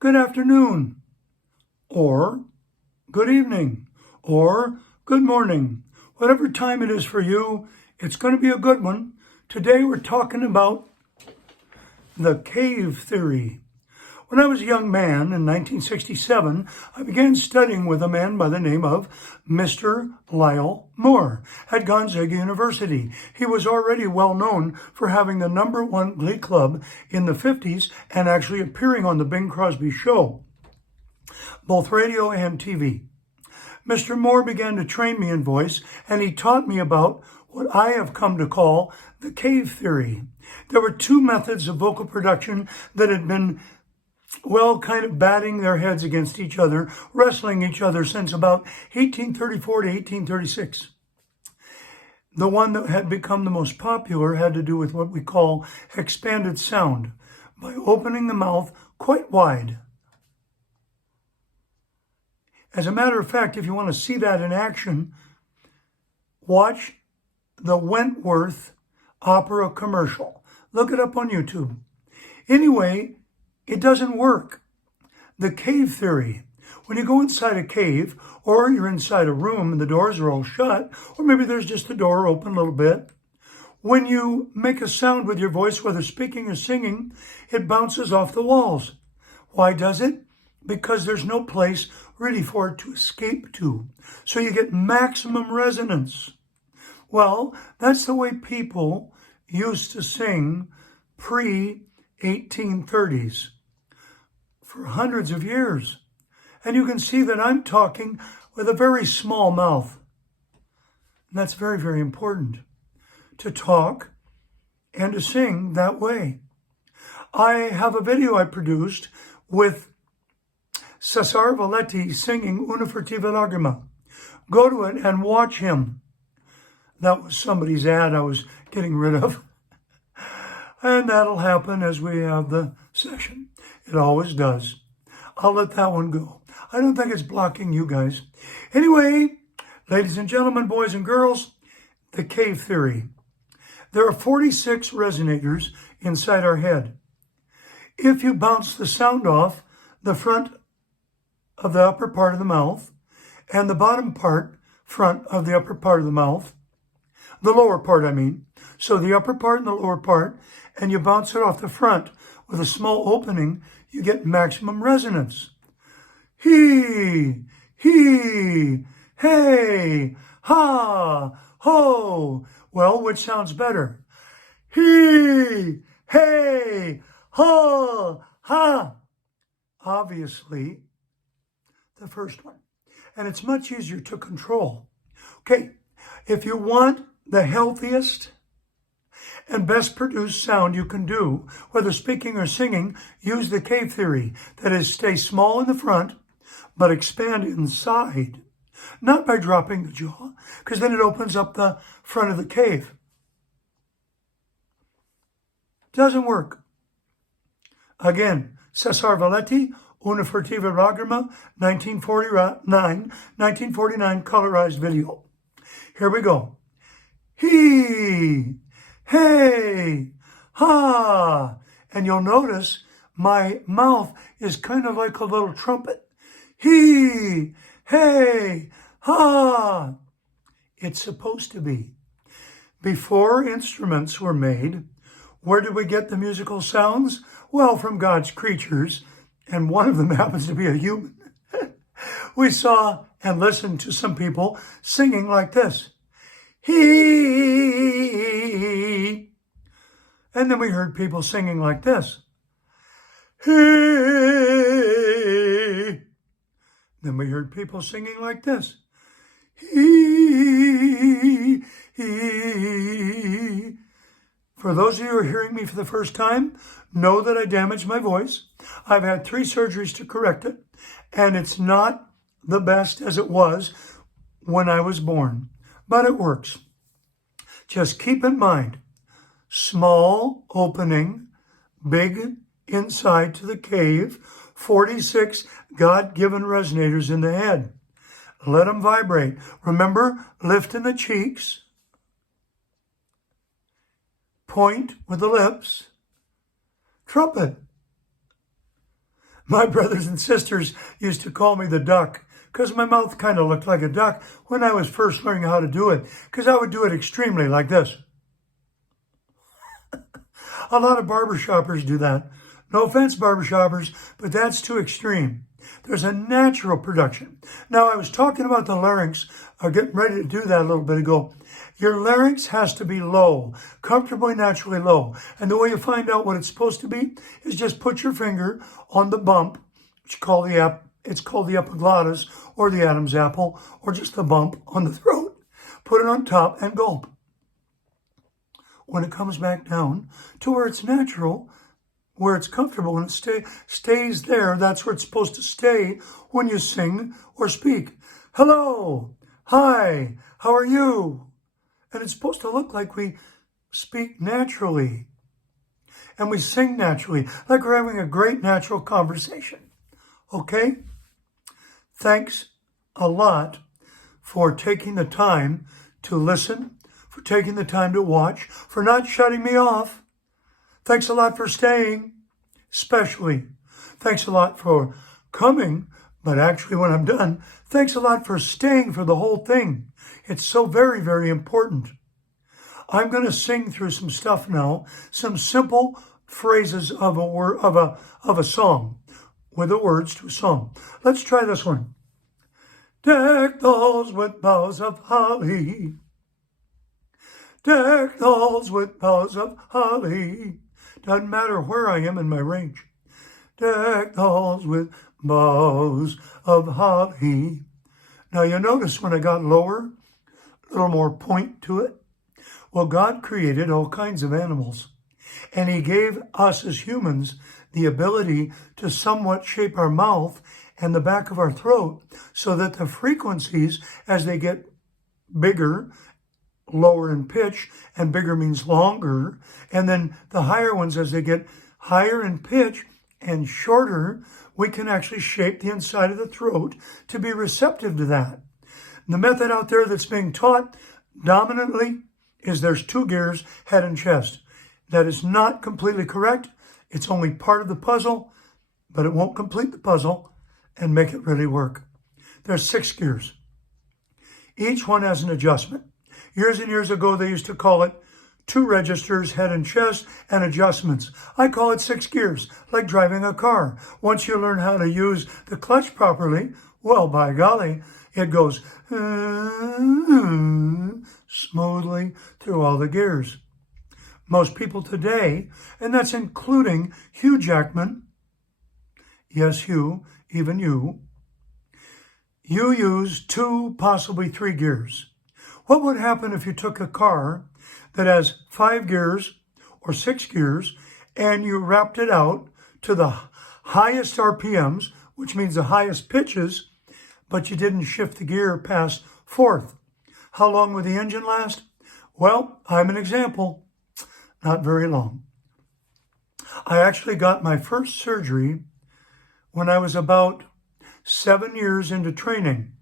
good afternoon, or good evening, or good morning. Whatever time it is for you, it's going to be a good one. Today we're talking about the cave theory. When I was a young man in 1967, I began studying with a man by the name of Mr. Lyle Moore at Gonzaga University. He was already well known for having the #1 glee club in the 50s and actually appearing on the Bing Crosby show, both radio and TV. Mr. Moore began to train me in voice, and he taught me about what I have come to call the cave theory. There were two methods of vocal production that had been kind of batting their heads against each other, wrestling each other since about 1834 to 1836. The one that had become the most popular had to do with what we call expanded sound, by opening the mouth quite wide. As a matter of fact, if you want to see that in action, watch the Wentworth opera commercial. Look it up on YouTube. Anyway, it doesn't work. The cave theory. When you go inside a cave, or you're inside a room and the doors are all shut, or maybe there's just the door open a little bit, when you make a sound with your voice, whether speaking or singing, it bounces off the walls. Why does it? Because there's no place really for it to escape to. So you get maximum resonance. Well, that's the way people used to sing pre-1830s. For hundreds of years. And you can see that I'm talking with a very small mouth. And that's very, very important, to talk and to sing that way. I have a video I produced with Cesar Valletti singing Una furtiva lagrima. Go to it and watch him. That was somebody's ad I was getting rid of. And that'll happen as we have the session. It always does. I'll let that one go. I don't think it's blocking you guys. Anyway, ladies and gentlemen, boys and girls, the cave theory. There are 46 resonators inside our head. If you bounce the sound off the front of the upper part of the mouth and the bottom part, front of the upper part of the mouth, the lower part, so the upper part and the lower part, and you bounce it off the front with a small opening, you get maximum resonance. He, hey, ha, ho. Well, which sounds better? He, hey, ha, ha. Obviously, the first one. And it's much easier to control. Okay, if you want the healthiest and best produced sound you can do, whether speaking or singing, use the cave theory. That is, stay small in the front, but expand inside. Not by dropping the jaw, because then it opens up the front of the cave. Doesn't work. Again, Cesar Valletti, Una furtiva lagrima, 1949 colorized video. Here we go. He, hey, ha. And you'll notice my mouth is kind of like a little trumpet. He, hey, ha. It's supposed to be. Before instruments were made, where did we get the musical sounds? Well, from God's creatures, and one of them happens to be a human. We saw and listened to some people singing like this. He. And then we heard people singing like this. He. Then we heard people singing like this. He. For those of you who are hearing me for the first time, know that I damaged my voice. I've had 3 surgeries to correct it, and it's not the best as it was when I was born, but it works. Just keep in mind, small opening, big inside to the cave, 46 God-given resonators in the head. Let them vibrate. Remember, lift in the cheeks, point with the lips, trumpet. My brothers and sisters used to call me the duck because my mouth kind of looked like a duck when I was first learning how to do it, because I would do it extremely like this. A lot of barbershoppers do that. No offense, barbershoppers, but that's too extreme. There's a natural production. Now, I was talking about the larynx, getting ready to do that a little bit ago. Your larynx has to be low, comfortably, naturally low. And the way you find out what it's supposed to be is just put your finger on the bump, which it's called the epiglottis or the Adam's apple, or just the bump on the throat. Put it on top and gulp. When it comes back down to where it's natural, where it's comfortable, and it stays there, that's where it's supposed to stay when you sing or speak. Hello, hi, how are you? And it's supposed to look like we speak naturally and we sing naturally, like we're having a great natural conversation. Okay? Thanks a lot for taking the time to listen, for taking the time to watch, for not shutting me off. Thanks a lot for staying, especially. Thanks a lot for coming, but actually when I'm done, thanks a lot for staying for the whole thing. It's so very, very important. I'm going to sing through some stuff now, some simple phrases of a song, with the words to a song. Let's try this one. Deck the halls with boughs of holly. Deck the halls with boughs of holly. Doesn't matter where I am in my range. Deck the halls with boughs of holly. Now you notice when I got lower, a little more point to it. Well, God created all kinds of animals, and he gave us as humans the ability to somewhat shape our mouth and the back of our throat so that the frequencies, as they get bigger, lower in pitch, and bigger means longer, and then the higher ones, as they get higher in pitch and shorter, we can actually shape the inside of the throat to be receptive to that. The method out there that's being taught dominantly is there's 2 gears, head and chest. That is not completely correct. It's only part of the puzzle, but it won't complete the puzzle and make it really work. There's 6 gears. Each one has an adjustment. Years and years ago, they used to call it 2 registers, head and chest, and adjustments. I call it 6 gears, like driving a car. Once you learn how to use the clutch properly, well, by golly, it goes smoothly through all the gears. Most people today, and that's including Hugh Jackman, yes, Hugh, even you use 2, possibly 3 gears. What would happen if you took a car that has 5 gears or 6 gears and you wrapped it out to the highest RPMs, which means the highest pitches, but you didn't shift the gear past 4th? How long would the engine last? Well, I'm an example. Not very long. I actually got my first surgery when I was about 7 years into training.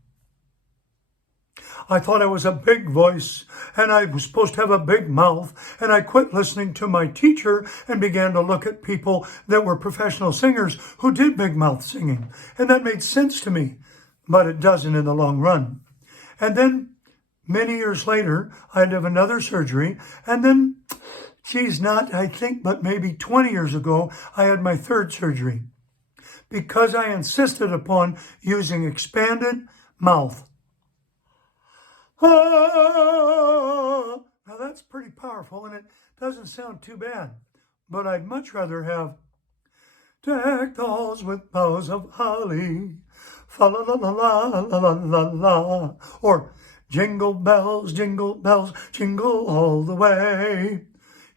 I thought I was a big voice and I was supposed to have a big mouth, and I quit listening to my teacher and began to look at people that were professional singers who did big mouth singing. And that made sense to me, but it doesn't in the long run. And then many years later, I had to have another surgery. And then, I think, but maybe 20 years ago, I had my 3rd surgery because I insisted upon using expanded mouth. Ah! Now that's pretty powerful, and it doesn't sound too bad, but I'd much rather have decked the halls with boughs of holly, fa la la la la la la la, or jingle bells, jingle all the way.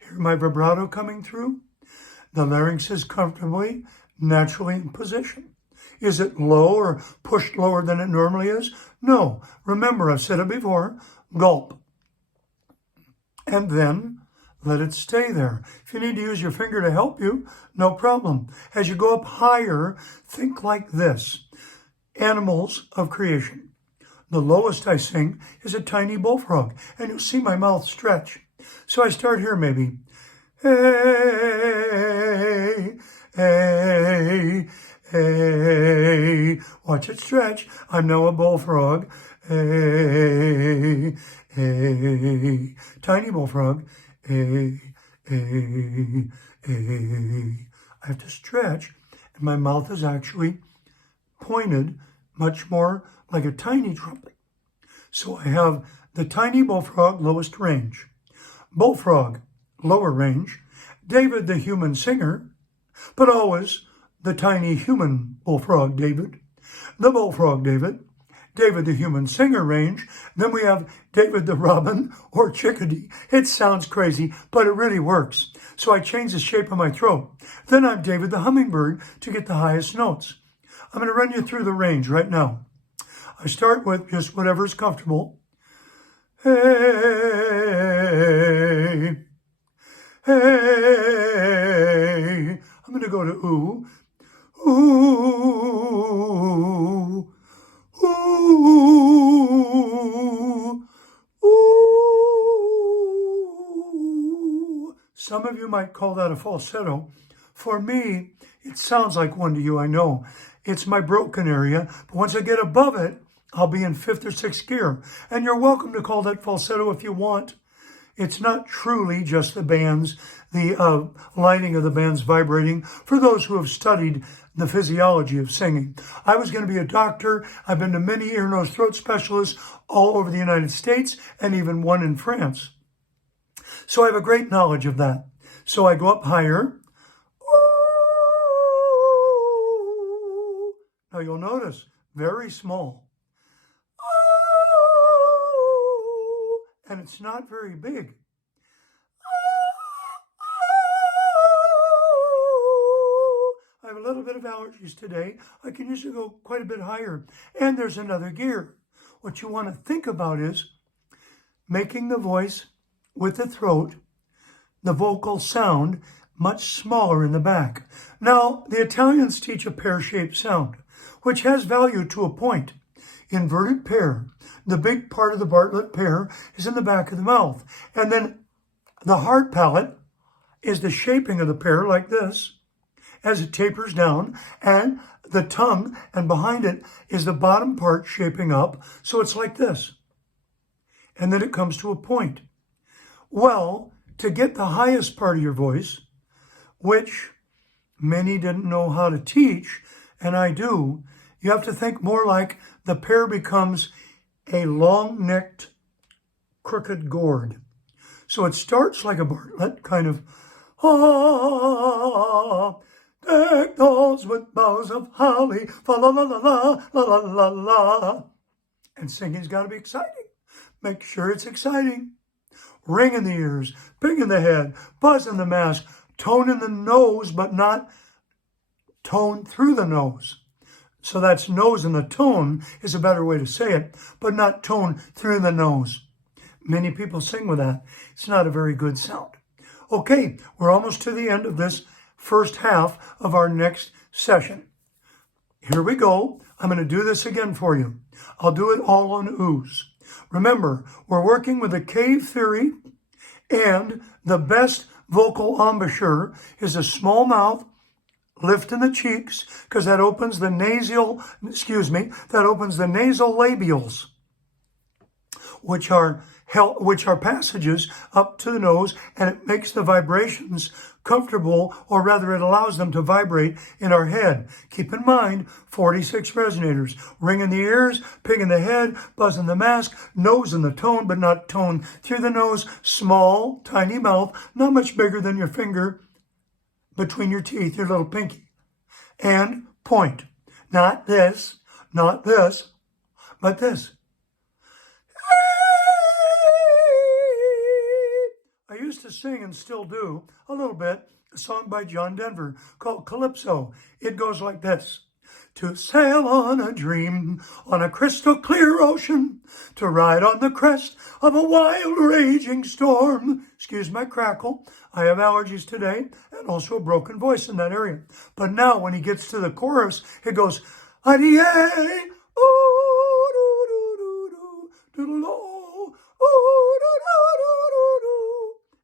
Hear my vibrato coming through? The larynx is comfortably, naturally in position. Is it low or pushed lower than it normally is? No. Remember, I've said it before, gulp. And then let it stay there. If you need to use your finger to help you, no problem. As you go up higher, think like this. Animals of creation. The lowest I sing is a tiny bullfrog, and you'll see my mouth stretch. So I start here maybe. Hey, hey, Hey, watch it stretch. I'm now a bullfrog. Hey, hey, tiny bullfrog. Hey, hey, hey. I have to stretch, and my mouth is actually pointed much more like a tiny trumpet. So I have the tiny bullfrog, lowest range. Bullfrog, lower range. David, the human singer, but always the tiny human bullfrog, David. The bullfrog, David. David, the human singer range. Then we have David, the robin or chickadee. It sounds crazy, but it really works. So I change the shape of my throat. Then I'm David, the hummingbird, to get the highest notes. I'm going to run you through the range right now. I start with just whatever's comfortable. Hey, hey. I'm going to go to ooh, ooh, ooh, ooh. Some of you might call that a falsetto. For me, it sounds like one to you, I know. It's my broken area, but once I get above it, I'll be in fifth or sixth gear. And you're welcome to call that falsetto if you want. It's not truly just the bands, the lining of the bands vibrating, for those who have studied the physiology of singing. I was going to be a doctor. I've been to many ear, nose, throat specialists all over the United States and even one in France. So I have a great knowledge of that. So I go up higher. Now you'll notice, very small. And it's not very big. I have a little bit of allergies today. I can usually go quite a bit higher. And there's another gear. What you want to think about is making the voice with the throat, the vocal sound, much smaller in the back. Now, the Italians teach a pear-shaped sound, which has value to a point. Inverted pear. The big part of the Bartlett pear is in the back of the mouth. And then the hard palate is the shaping of the pear like this as it tapers down. And the tongue and behind it is the bottom part shaping up. So it's like this. And then it comes to a point. Well, to get the highest part of your voice, which many didn't know how to teach, and I do, you have to think more like the pear becomes a long-necked, crooked gourd. So it starts like a Bartlett, kind of, deck those with boughs of holly, fa la la la la la la la la. And singing's got to be exciting. Make sure it's exciting. Ring in the ears, ping in the head, buzz in the mask, tone in the nose, but not tone through the nose. So that's nose in the tone is a better way to say it, but not tone through the nose. Many people sing with that. It's not a very good sound. Okay, we're almost to the end of this first half of our next session. Here we go. I'm going to do this again for you. I'll do it all on oohs. Remember, we're working with the cave theory, and the best vocal embouchure is a small mouth, lift in the cheeks, because that opens the nasal labials, which are passages up to the nose, and it makes the vibrations comfortable, or rather it allows them to vibrate in our head. Keep in mind, 46 resonators. Ring in the ears, ping in the head, buzz in the mask, nose in the tone, but not tone through the nose, small, tiny mouth, not much bigger than your finger between your teeth, your little pinky. And point. Not this, but this. I used to sing, and still do, a little bit, a song by John Denver called Calypso. It goes like this. To sail on a dream, on a crystal clear ocean, to ride on the crest of a wild raging storm. Excuse my crackle. I have allergies today and also a broken voice in that area. But now when he gets to the chorus, it goes, adieu,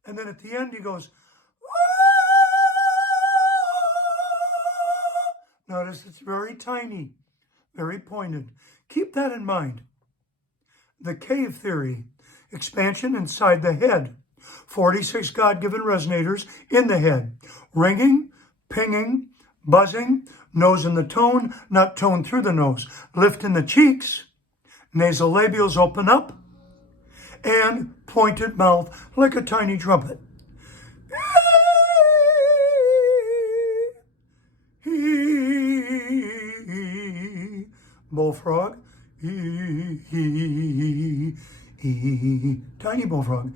and then at the end he goes, Notice it's very tiny, very pointed. Keep that in mind. The cave theory, expansion inside the head. 46 God-given resonators in the head. Ringing, pinging, buzzing, nose in the tone, not tone through the nose. Lift in the cheeks, nasal labials open up, and pointed mouth like a tiny trumpet. Bullfrog. Tiny bullfrog.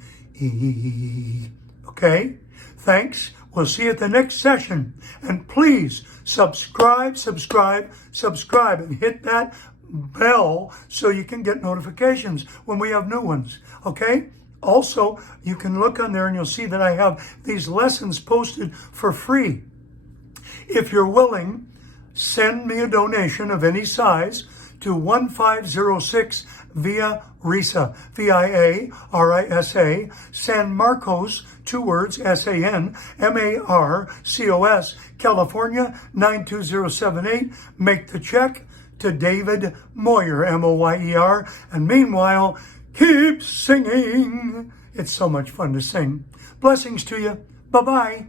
Okay? Thanks. We'll see you at the next session. And please subscribe, and hit that bell so you can get notifications when we have new ones. Okay? Also, you can look on there and you'll see that I have these lessons posted for free. If you're willing, send me a donation of any size to 1506 via RISA, VIARISA, San Marcos, 2 words, SANMARCOS, California, 92078. Make the check to David Moyer, MOYER. And meanwhile, keep singing. It's so much fun to sing. Blessings to you. Bye-bye.